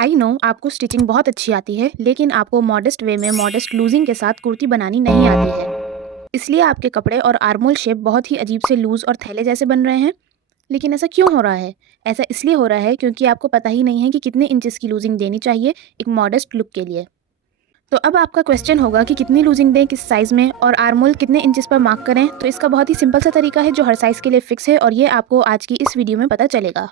I know आपको stitching बहुत अच्छी आती है, लेकिन आपको मॉडेस्ट वे में मॉडेस्ट लूजिंग के साथ कुर्ती बनानी नहीं आती है। इसलिए आपके कपड़े और आर्मोल शेप बहुत ही अजीब से लूज़ और थैले जैसे बन रहे हैं। लेकिन ऐसा क्यों हो रहा है? ऐसा इसलिए हो रहा है क्योंकि आपको पता ही नहीं है कि कितने इंचेस की लूजिंग देनी चाहिए एक मॉडेस्ट लुक के लिए। तो अब आपका क्वेश्चन होगा कि कितनी लूजिंग दें, किस साइज़ में, और आर्मोल कितने इंचेस पर मार्क करें। तो इसका बहुत ही सिंपल सा तरीका है जो हर साइज़ के लिए फिक्स है, और ये आपको आज की इस वीडियो में पता चलेगा।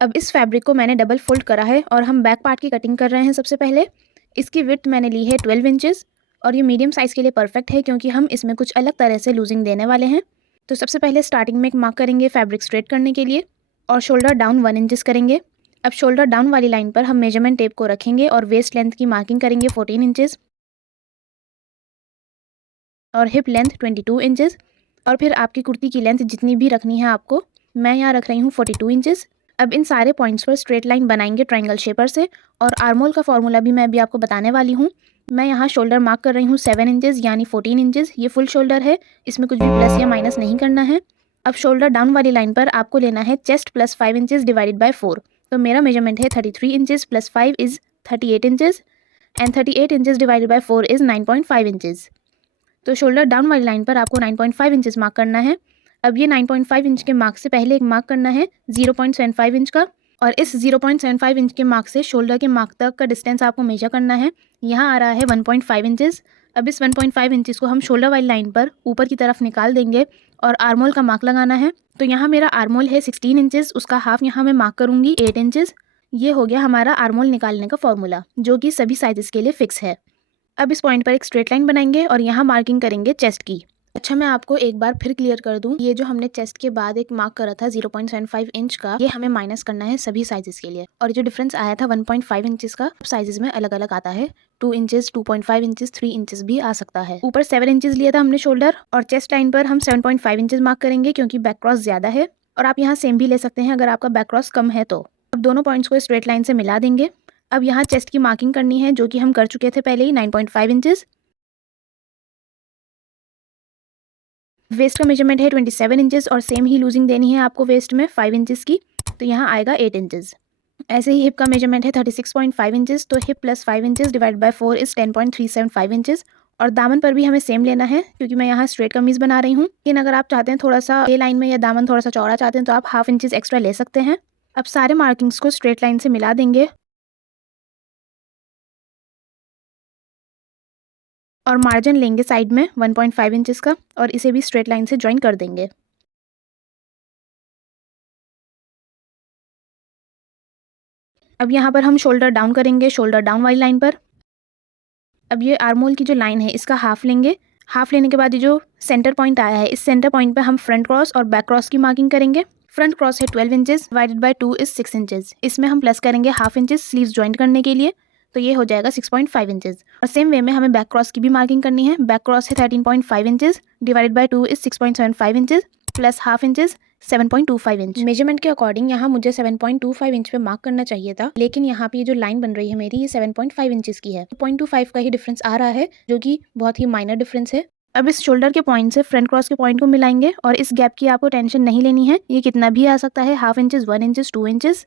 अब इस फैब्रिक को मैंने डबल फोल्ड करा है और हम बैक पार्ट की कटिंग कर रहे हैं। सबसे पहले इसकी विड्थ मैंने ली है 12 इंचेस, और ये मीडियम साइज़ के लिए परफेक्ट है क्योंकि हम इसमें कुछ अलग तरह से लूजिंग देने वाले हैं। तो सबसे पहले स्टार्टिंग में एक मार्क करेंगे फैब्रिक स्ट्रेट करने के लिए, और शोल्डर डाउन 1 इंचेस करेंगे। अब शोल्डर डाउन वाली लाइन पर हम मेजरमेंट टेप को रखेंगे और वेस्ट लेंथ की मार्किंग करेंगे 14 इंचेस, और हिप लेंथ 22 इंचेस, और फिर आपकी कुर्ती की लेंथ जितनी भी रखनी है आपको, मैं यहाँ रख रही हूँ 42 इंचेस। अब इन सारे पॉइंट्स पर स्ट्रेट लाइन बनाएंगे ट्रायंगल शेपर से, और आर्मोल का फॉर्मूला भी मैं अभी आपको बताने वाली हूँ। मैं यहाँ शोल्डर मार्क कर रही हूँ 7 इंचेस यानी 14 इंचेस। ये फुल शोल्डर है, इसमें कुछ भी प्लस या माइनस नहीं करना है। अब शोल्डर डाउन वाली लाइन पर आपको लेना है chest plus 5 inches divided by 4। तो मेरा मेजरमेंट है 33 inches plus 5 is 38 inches, and 38 inches divided by 4 is 9.5 inches. तो शोल्डर डाउन वाली लाइन पर आपको 9.5 इंचेस मार्क करना है। अब ये 9.5 इंच के मार्क से पहले एक मार्क करना है 0.75 इंच का, और इस 0.75 इंच के मार्क से शोल्डर के मार्क तक का डिस्टेंस आपको मेजर करना है। यहाँ आ रहा है 1.5 इंचेस। अब इस 1.5 इंचेस को हम शोल्डर वाली लाइन पर ऊपर की तरफ निकाल देंगे और आर्मोल का मार्क लगाना है। तो यहाँ मेरा आर्मोल है 16 इंचेस, उसका हाफ यहाँ मैं मार्क करूँगी 8 इंचेस। ये हो गया हमारा आर्मोल निकालने का फॉर्मूला, जो कि सभी साइजेस के लिए फिक्स है। अब इस पॉइंट पर एक स्ट्रेट लाइन बनाएंगे और यहाँ मार्किंग करेंगे चेस्ट की। अच्छा, मैं आपको एक बार फिर क्लियर कर दूं, ये जो हमने चेस्ट के बाद एक मार्क करा था 0.75 इंच का, ये हमें माइनस करना है सभी साइजेस के लिए। और जो डिफरेंस आया था 1.5 इंचेस का, साइजेस में अलग अलग आता है। 2 इंचेस, 2.5 इंचेस, 3 इंचेस भी आ सकता है। ऊपर 7 इंचेस लिया था हमने शोल्डर, और चेस्ट लाइन पर हम 7.5 इंचेस मार्क करेंगे क्योंकि बैक क्रॉस ज्यादा है। और आप यहाँ सेम भी ले सकते हैं अगर आपका बैक क्रॉस कम है तो। अब दोनों पॉइंट्स को स्ट्रेट लाइन से मिला देंगे। अब यहाँ चेस्ट की मार्किंग करनी है, जो कि हम कर चुके थे पहले ही, 9.5 इंचेस। वेस्ट का मेजरमेंट है 27 इंचेस, और सेम ही लूजिंग देनी है आपको वेस्ट में 5 इंचेस की, तो यहाँ आएगा 8 इंचेस। ऐसे ही हिप का मेजरमेंट है 36.5 इंचेस, तो hip plus 5 inches divide by 4 is 10.375 inches. और दामन पर भी हमें सेम लेना है क्योंकि मैं यहाँ स्ट्रेट कमीज बना रही हूँ। लेकिन अगर आप चाहते हैं थोड़ा सा ए लाइन में या दामन थोड़ा सा चौड़ा चाहते हैं तो आप हाफ इंचेस एक्स्ट्रा ले सकते हैं। अब सारे मार्किंग्स को स्ट्रेट लाइन से मिला देंगे और मार्जिन लेंगे साइड में 1.5 इंचेस का, और इसे भी स्ट्रेट लाइन से ज्वाइन कर देंगे। अब यहाँ पर हम शोल्डर डाउन करेंगे शोल्डर डाउन वाली लाइन पर। अब ये आर्मोल की जो लाइन है इसका हाफ लेंगे। हाफ लेने के बाद ये जो सेंटर पॉइंट आया है, इस सेंटर पॉइंट पे हम फ्रंट क्रॉस और बैक क्रॉस की मार्किंग करेंगे। फ्रंट क्रॉस है 12 inches divided by 2 is 6 inches. इसमें हम प्लस करेंगे हाफ इंचेस स्लीव्स ज्वाइंट करने के लिए, तो ये हो जाएगा 6.5 इंचेस। और सेम वे में हमें बैक क्रॉस की भी मार्किंग करनी है। बैक क्रॉस है 13.5 inches divided by 2 is 6.75 inches plus half inches 7.25 inch. Measurement के अकॉर्डिंग यहाँ मुझे 7.25 इंच पे मार्क करना चाहिए था, लेकिन यहाँ पे ये जो लाइन बन रही है मेरी, ये 7.5 इंचेस की है। 0.25 का ही डिफरेंस आ रहा है, जो कि बहुत ही माइनर डिफरेंस है। अब इस शोल्डर के पॉइंट से फ्रंट क्रॉस के पॉइंट को मिलाएंगे, और इस गैप की आपको टेंशन नहीं लेनी है, ये कितना भी आ सकता है, हाफ इंचेस, 1 इंचेस, 2 इंचेस।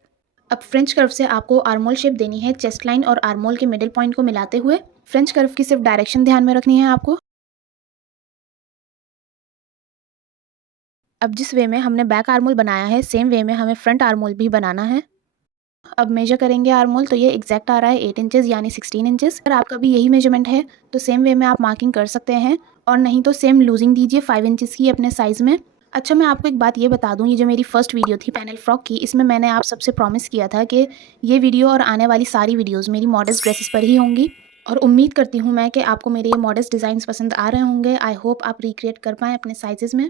अब फ्रेंच कर्व से आपको आर्मोल शेप देनी है चेस्ट लाइन और आर्मोल के मिडिल पॉइंट को मिलाते हुए। फ्रेंच कर्व की सिर्फ डायरेक्शन ध्यान में रखनी है आपको। अब जिस वे में हमने बैक आर्मोल बनाया है, सेम वे में हमें फ्रंट आर्मोल भी बनाना है। अब मेजर करेंगे आर्मोल, तो ये एग्जैक्ट आ रहा है 8 इंचेस यानी 16 इंचेस। अगर आपका भी यही मेजरमेंट है तो सेम वे में आप मार्किंग कर सकते हैं, और नहीं तो सेम लूजिंग दीजिए 5 इंचेस की अपने साइज़ में। अच्छा, मैं आपको एक बात ये बता दूं, ये जो मेरी फर्स्ट वीडियो थी पैनल फ्रॉक की, इसमें मैंने आप सबसे प्रॉमिस किया था कि ये वीडियो और आने वाली सारी वीडियोज़ मेरी मॉडर्न ड्रेसेस पर ही होंगी। और उम्मीद करती हूँ मैं कि आपको मेरे ये मॉडर्न डिज़ाइंस पसंद आ रहे होंगे। आई होप आप रिक्रिएट कर पाएँ अपने साइजेस में।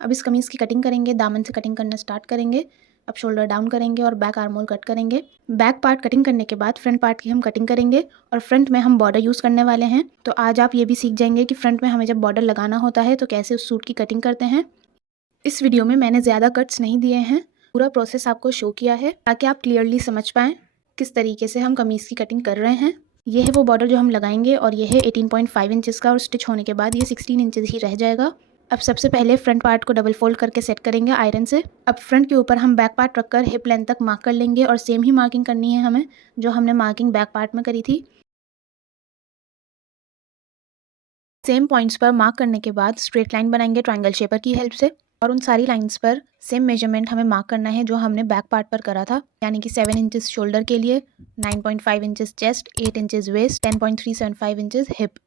अब इस कमीज़ की कटिंग करेंगे, दामन से कटिंग करना स्टार्ट करेंगे। अब शोल्डर डाउन करेंगे और बैक आर्मोल कट करेंगे। बैक पार्ट कटिंग करने के बाद फ्रंट पार्ट की हम कटिंग करेंगे, और फ्रंट में हम बॉर्डर यूज़ करने वाले हैं। तो आज आप ये भी सीख जाएंगे कि फ्रंट में हमें जब बॉर्डर लगाना होता है तो कैसे उस सूट की कटिंग करते हैं। इस वीडियो में मैंने ज़्यादा कट्स नहीं दिए हैं, पूरा प्रोसेस आपको शो किया है ताकि आप क्लियरली समझ पाएँ किस तरीके से हम कमीज़ की कटिंग कर रहे हैं। ये है वो बॉर्डर जो हम लगाएंगे, और ये है 18.5 इंचेस का, और स्टिच होने के बाद ये 16 इंचेस ही रह जाएगा। अब सबसे पहले फ्रंट पार्ट को डबल फोल्ड करके सेट करेंगे आयरन से। अब फ्रंट के ऊपर हम बैक पार्ट रखकर हिप लेंथ तक मार्क कर लेंगे और सेम ही मार्किंग करनी है हमें जो हमने मार्किंग बैक पार्ट में करी थी। सेम पॉइंट्स पर मार्क करने के बाद स्ट्रेट लाइन बनाएंगे ट्रायंगल शेपर की हेल्प से और उन सारी लाइंस पर सेम मेजरमेंट हमें मार्क करना है जो हमने बैक पार्ट पर करा था, यानी कि 7 इंचेस शोल्डर के लिए, 9.5 inches chest, 8 inches waist, 10.375 inches hip.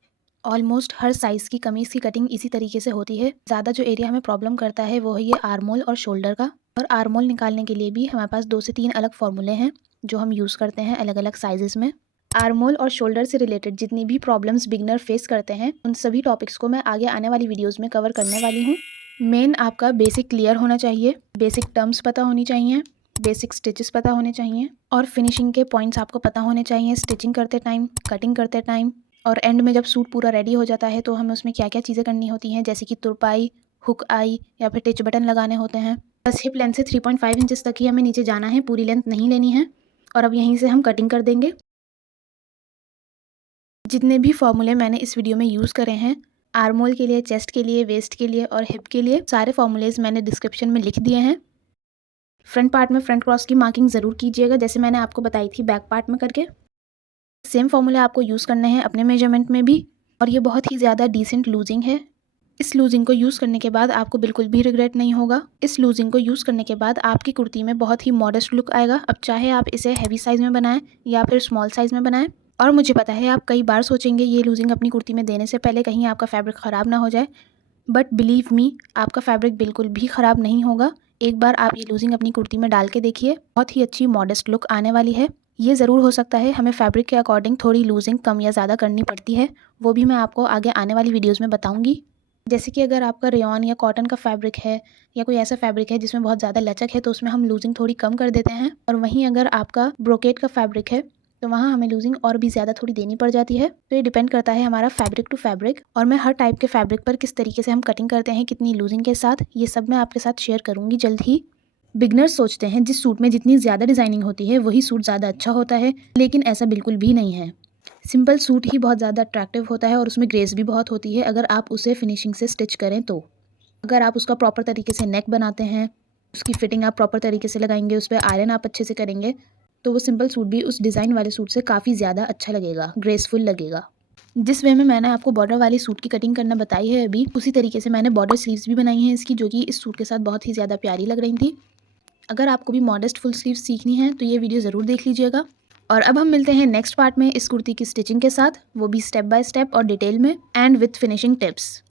Almost हर साइज़ की कमीज़ की कटिंग इसी तरीके से होती है। ज़्यादा जो एरिया हमें प्रॉब्लम करता है वो है ये आर्मोल और शोल्डर का। और आर्मोल निकालने के लिए भी हमारे पास 2 से 3 अलग फार्मूले हैं जो हम यूज़ करते हैं अलग अलग साइजेस में। आर्मोल और शोल्डर से रिलेटेड जितनी भी प्रॉब्लम्स बिगनर फेस करते हैं उन सभी टॉपिक्स को मैं आगे आने वाली वीडियोज़ में कवर करने वाली हूँ। मेन आपका बेसिक क्लियर होना चाहिए, बेसिक टर्म्स पता होनी चाहिए, बेसिक स्टिचेस पता होने चाहिए और फिनिशिंग के पॉइंट्स आपको पता होने चाहिए स्टिचिंग करते टाइम, कटिंग करते टाइम। और एंड में जब सूट पूरा रेडी हो जाता है तो हमें उसमें क्या क्या चीज़ें करनी होती हैं, जैसे कि तुरपाई, हुक आई या फिर टिच बटन लगाने होते हैं। बस हिप लेंथ से 3.5 इंचेस तक ही हमें नीचे जाना है, पूरी लेंथ नहीं लेनी है। और अब यहीं से हम कटिंग कर देंगे। जितने भी फॉर्मूले मैंने इस वीडियो में यूज़ करे हैं, आर्मोल के लिए, चेस्ट के लिए, वेस्ट के लिए और हिप के लिए, सारे फॉर्मूलेज मैंने डिस्क्रिप्शन में लिख दिए हैं। फ्रंट पार्ट में फ्रंट क्रॉस की मार्किंग ज़रूर कीजिएगा जैसे मैंने आपको बताई थी बैक पार्ट में करके। सेम फॉर्मूले आपको यूज़ करने हैं अपने मेजरमेंट में भी। और ये बहुत ही ज़्यादा डिसेंट लूजिंग है। इस लूजिंग को यूज़ करने के बाद आपको बिल्कुल भी रिग्रेट नहीं होगा। इस लूजिंग को यूज़ करने के बाद आपकी कुर्ती में बहुत ही मॉडेस्ट लुक आएगा। अब चाहे आप इसे हैवी साइज़ में बनाएं या फिर स्मॉल साइज़ में बनाएं। और मुझे पता है आप कई बार सोचेंगे ये लूजिंग अपनी कुर्ती में देने से पहले कहीं आपका फैब्रिक ख़राब ना हो जाए, बट बिलीव मी आपका फैब्रिक बिल्कुल भी ख़राब नहीं होगा। एक बार आप ये लूजिंग अपनी कुर्ती में डाल के देखिए, बहुत ही अच्छी मॉडेस्ट लुक आने वाली है। ये ज़रूर हो सकता है हमें फैब्रिक के अकॉर्डिंग थोड़ी लूजिंग कम या ज़्यादा करनी पड़ती है, वो भी मैं आपको आगे आने वाली वीडियोज़ में बताऊँगी। जैसे कि अगर आपका रेयॉन या कॉटन का फैब्रिक है या कोई ऐसा फैब्रिक है जिसमें बहुत ज़्यादा लचक है तो उसमें हम लूजिंग थोड़ी कम कर देते हैं। और वहीं अगर आपका ब्रोकेट का फैब्रिक है तो वहाँ हमें लूजिंग और भी ज़्यादा थोड़ी देनी पड़ जाती है। तो ये डिपेंड करता है हमारा फैब्रिक टू फैब्रिक और मैं हर टाइप के फैब्रिक पर किस तरीके से हम कटिंग करते हैं, कितनी लूजिंग के साथ, ये सब मैं आपके साथ शेयर करूँगी जल्द ही। बिगनर्स सोचते हैं जिस सूट में जितनी ज़्यादा डिज़ाइनिंग होती है वही सूट ज़्यादा अच्छा होता है, लेकिन ऐसा बिल्कुल भी नहीं है। सिंपल सूट ही बहुत ज़्यादा अट्रैक्टिव होता है और उसमें ग्रेस भी बहुत होती है अगर आप उसे फिनिशिंग से स्टिच करें तो। अगर आप उसका प्रॉपर तरीके से नेक बनाते हैं, उसकी फिटिंग आप प्रॉपर तरीके से लगाएंगे, उस पर आयरन आप अच्छे से करेंगे तो वो सिंपल सूट भी उस डिज़ाइन वाले सूट से काफ़ी ज़्यादा अच्छा लगेगा, ग्रेसफुल लगेगा। जिस वे में मैंने आपको बॉर्डर वाली सूट की कटिंग करना बताई है अभी, उसी तरीके से मैंने बॉर्डर स्लीव्स भी बनाई हैं इसकी, जो कि इस सूट के साथ बहुत ही ज़्यादा प्यारी लग रही थी। अगर आपको भी मॉडेस्ट फुल स्लीव्स सीखनी है तो ये वीडियो ज़रूर देख लीजिएगा। और अब हम मिलते हैं नेक्स्ट पार्ट में इस कुर्ती की स्टिचिंग के साथ, वो भी स्टेप बाय स्टेप और डिटेल में एंड विथ फिनिशिंग टिप्स।